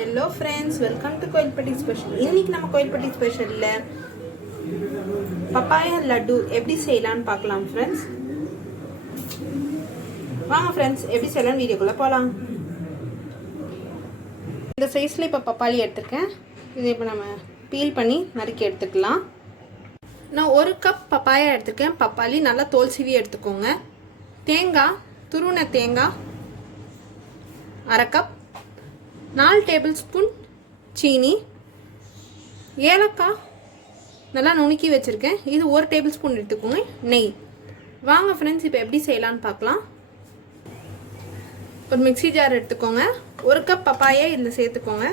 Hello friends, welcome to Kovilpatti special. இன்னைக்கு நம்ம Kovilpatti ஸ்பெஷல்ல papaya laddu எப்படி செய்யலாம்னு பார்க்கலாம் ஃப்ரெண்ட்ஸ். வாங்க ஃப்ரெண்ட்ஸ், எப்படி செய்யலாம் வீடியோக்குள்ள போகலாம். இந்த சைஸ்ல இப்போ பப்பாளி எடுத்துருக்கேன். இதை இப்போ நம்ம பீல் பண்ணி நறுக்கி எடுத்துக்கலாம். நான் 1 கப் பப்பாயா எடுத்துருக்கேன். பப்பாளி நல்லா தோல் சீவி எடுத்துக்கோங்க. தேங்காய், துருவின தேங்காய் 1/2 கப், 4 டேபிள் ஸ்பூன் சீனி, ஏலக்காய் நல்லா நுணுக்கி வச்சுருக்கேன். இது 1 டேபிள் ஸ்பூன் எடுத்துக்கோங்க. நெய். வாங்க ஃப்ரெண்ட்ஸ், இப்போ எப்படி செய்யலான்னு பார்க்கலாம். ஒரு மிக்ஸி ஜார் எடுத்துக்கோங்க. 1 கப் பப்பாயா இதில் சேர்த்துக்கோங்க.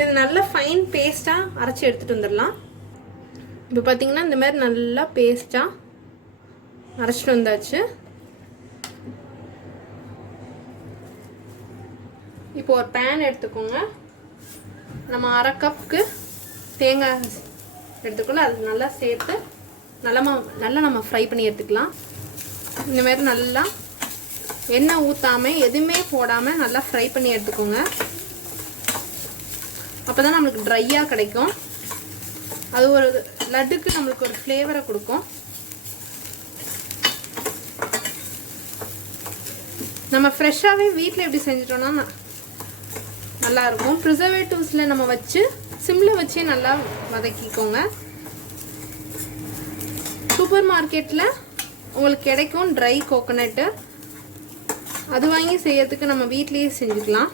இது நல்லா ஃபைன் பேஸ்ட்டாக அரைச்சி எடுத்துகிட்டு வந்துடலாம். இப்போ பார்த்தீங்கன்னா இந்த மாதிரி நல்லா பேஸ்ட்டாக அரைச்சிட்டு வந்தாச்சு. இப்போ ஒரு பேன் எடுத்துக்கோங்க. நம்ம 1/2 கப்புக்கு தேங்காய் எடுத்துக்கணும். அது நல்லா சேர்த்து நல்லா நம்ம ஃப்ரை பண்ணி எடுத்துக்கலாம். இந்த மாதிரி நல்லா எண்ணெய் ஊற்றாமல் எதுவுமே போடாமல் நல்லா ஃப்ரை பண்ணி எடுத்துக்கோங்க. அப்போ தான் நம்மளுக்கு ட்ரையாக கிடைக்கும். அது ஒரு லட்டுக்கு நம்மளுக்கு ஒரு ஃப்ளேவரை கொடுக்கும். நம்ம ஃப்ரெஷ்ஷாகவே வீட்டில் எப்படி செஞ்சிட்டோம்னா நல்லாயிருக்கும். ப்ரிசர்வேட்டிவ்ஸில் நம்ம வச்சு சிம்மில் வச்சே நல்லா வதக்கிக்கோங்க. சூப்பர் மார்க்கெட்டில் உங்களுக்கு கிடைக்கும் ட்ரை கோகோனட்டு. அது வாங்கி செய்யறதுக்கு நம்ம வீட்லேயே செஞ்சுக்கலாம்.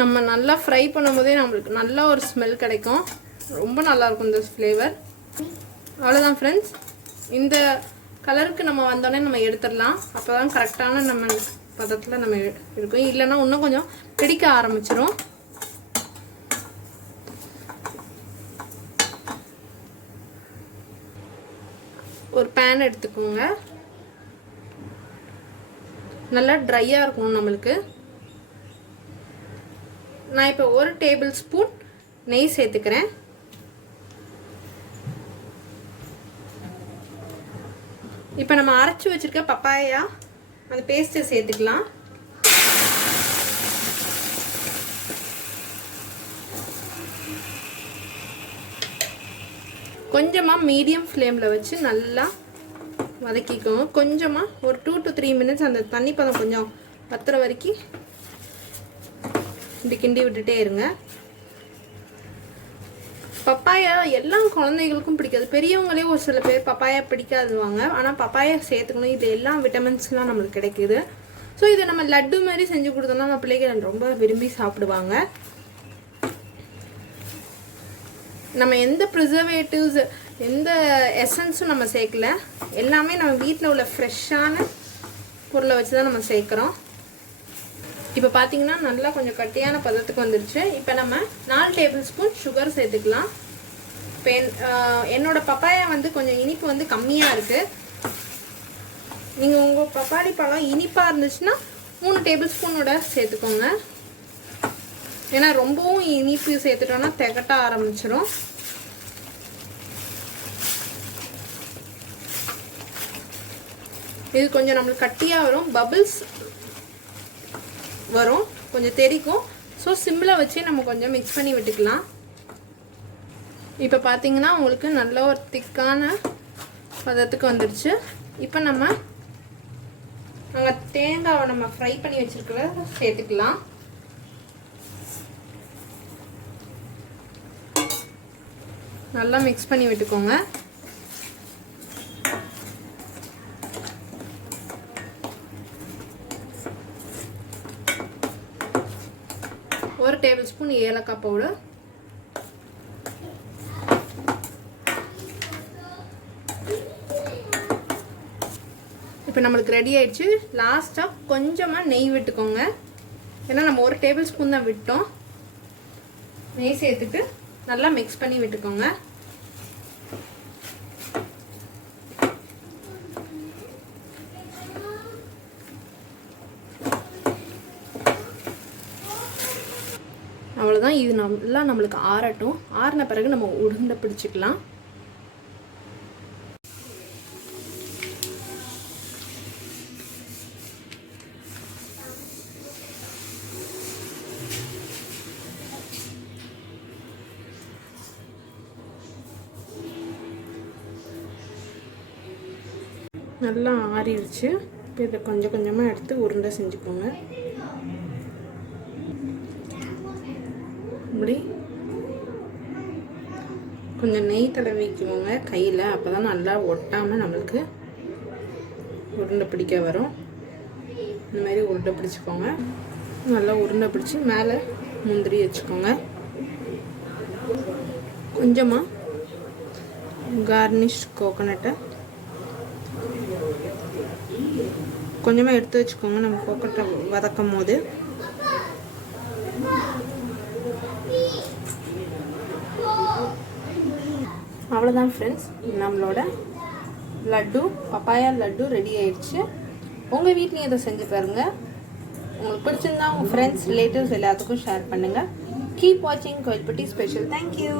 நம்ம நல்லா ஃப்ரை பண்ணும்போதே நம்மளுக்கு நல்ல ஒரு ஸ்மெல் கிடைக்கும். ரொம்ப நல்லாயிருக்கும் இந்த ஃப்ளேவர். அவ்வளோதான் ஃப்ரெண்ட்ஸ். இந்த கலருக்கு நம்ம வந்தோடனே நம்ம எடுத்துடலாம். அப்போ தான் கரெக்டான நம்ம பதத்தில் நம்ம இருக்கும். இல்லைன்னா இன்னும் கொஞ்சம் பிடிக்க ஆரம்பிச்சிடும். ஒரு பேன் எடுத்துக்கோங்க. நல்லா ட்ரையாக இருக்கணும் நம்மளுக்கு. நான் இப்போ 1 டேபிள் ஸ்பூன் நெய் சேர்த்துக்கிறேன். இப்போ நம்ம அரைச்சி வச்சிருக்க பப்பாயா அந்த பேஸ்ட்டை சேர்த்துக்கலாம். கொஞ்சமாக மீடியம் ஃப்ளேமில் வச்சு நல்லா வதக்கிக்கோங்க. கொஞ்சமாக ஒரு 2 to 3 மினிட்ஸ் அந்த தண்ணி பதம் கொஞ்சம் வத்துற வரைக்கும் இப்படி கிண்டி விட்டுட்டே இருங்க. பப்பாயா எல்லா குழந்தைகளுக்கும் பிடிக்காது. பெரியவங்களே ஒரு சில பேர் பப்பாயா பிடிக்காதுவாங்க. ஆனால் பப்பாயா சேர்த்துக்கணும். இது எல்லா விட்டமின்ஸ்லாம் நம்மளுக்கு கிடைக்குது. ஸோ இதை நம்ம லட்டு மாதிரி செஞ்சு கொடுத்தோம்னா நம்ம பிள்ளைகள் ரொம்ப விரும்பி சாப்பிடுவாங்க. நம்ம எந்த ப்ரிசர்வேட்டிவ்ஸ் எந்த எசன்ஸும் நம்ம சேர்க்கல. எல்லாமே நம்ம வீட்டில் உள்ள ஃப்ரெஷ்ஷான பொருளை வச்சு தான் நம்ம சேர்க்குறோம். இப்போ பார்த்தீங்கன்னா நல்லா கொஞ்சம் கட்டியான பதத்துக்கு வந்துடுச்சு. இப்போ நம்ம 4 டேபிள் ஸ்பூன் சுகர் சேர்த்துக்கலாம். இப்போ என்னோட பப்பாயா வந்து கொஞ்சம் இனிப்பு வந்து கம்மியாக இருக்குது. நீங்கள் உங்கள் பப்பாளி பழம் இனிப்பாக இருந்துச்சுன்னா 3 டேபிள் ஸ்பூனோட சேர்த்துக்கோங்க. ஏன்னா ரொம்பவும் இனிப்பு சேர்த்துட்டோன்னா திகட்ட ஆரம்பிச்சிடும். இது கொஞ்சம் நம்மளுக்கு கட்டியாக வரும். பபிள்ஸ் வரும், கொஞ்சம் தெரிக்கும். ஸோ சிம்மில் வச்சு நம்ம கொஞ்சம் மிக்ஸ் பண்ணி விட்டுக்கலாம். இப்போ பார்த்தீங்கன்னா உங்களுக்கு நல்ல ஒரு திக்கான பதத்துக்கு வந்துடுச்சு. இப்போ நம்ம அங்கே தேங்காவை நம்ம ஃப்ரை பண்ணி வச்சுருக்கிறத சேர்த்துக்கலாம். நல்லா மிக்ஸ் பண்ணி விட்டுக்கோங்க. ஒரு டேபிள் ஸ்பூன் ஏலக்காய் பவுடர், இப்போ நம்மளுக்கு ரெடி ஆயிடுச்சு. லாஸ்ட்டாக கொஞ்சமாக நெய் விட்டுக்கோங்க. ஏன்னா நம்ம 1 டேபிள் ஸ்பூன் தான் விட்டோம். நெய் சேர்த்துட்டு நல்லா மிக்ஸ் பண்ணி விட்டுக்கோங்க. அவ்வளோதான். இது நல்லா நம்மளுக்கு ஆறட்டும். ஆறின பிறகு நம்ம உருண்டை பிடிச்சிக்கலாம். நல்லா ஆறிடுச்சு. இப்போ இதை கொஞ்சம் கொஞ்சமாக எடுத்து உருண்டை செஞ்சுக்கோங்க. இப்படி கொஞ்சம் நெய் தடவிக்குவோங்க கையில். அப்போ தான் நல்லா ஒட்டாமல் நம்மளுக்கு உருண்டை பிடிக்க வரும். இந்த மாதிரி உருண்டை பிடிச்சிக்கோங்க. நல்லா உருண்டை பிடிச்சி மேலே முந்திரி வச்சுக்கோங்க. கொஞ்சமாக கார்னிஷ் கோகோனட்டை கொஞ்சமாக எடுத்து வச்சுக்கோங்க. நம்ம கோகோனட்டை வதக்கும் போது அவ்வளோதான் ஃப்ரெண்ட்ஸ், நம்மளோட லட்டு பப்பாயா லட்டு ரெடி ஆயிடுச்சு. உங்கள் வீட்லேயும் இதை செஞ்சு பாருங்கள். உங்களுக்கு பிடிச்சிருந்தா உங்கள் ஃப்ரெண்ட்ஸ் ரிலேட்டிவ்ஸ் எல்லாத்துக்கும் ஷேர் பண்ணுங்கள். கீப் வாட்சிங் கோயில்பட்டி ஸ்பெஷல். தேங்க்யூ.